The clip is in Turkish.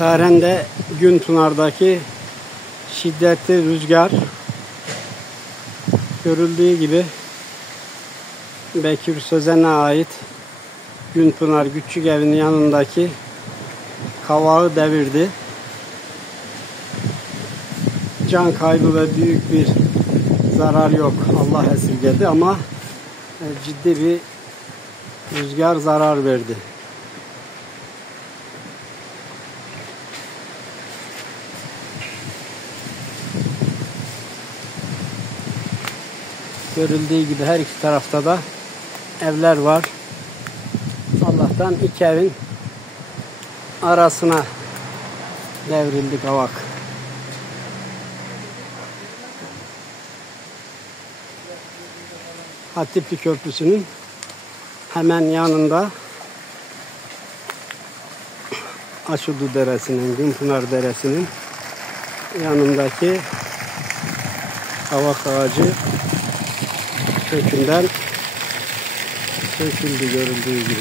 Yaren'de Günpınar'daki şiddetli rüzgar görüldüğü gibi Bekir Sözen'e ait Günpınar Küçük Evi'nin yanındaki kavağı devirdi. Can kaybı ve büyük bir zarar yok. Allah esirgedi ama ciddi bir rüzgar zarar verdi. Görüldüğü gibi her iki tarafta da evler var. Allah'tan iki evin arasına devrildi kavak. Hatipli Köprüsü'nün hemen yanında Aşudu Deresi'nin, Günpınar Deresi'nin yanındaki kavak ağacı kökünden söküldü görüldüğü gibi.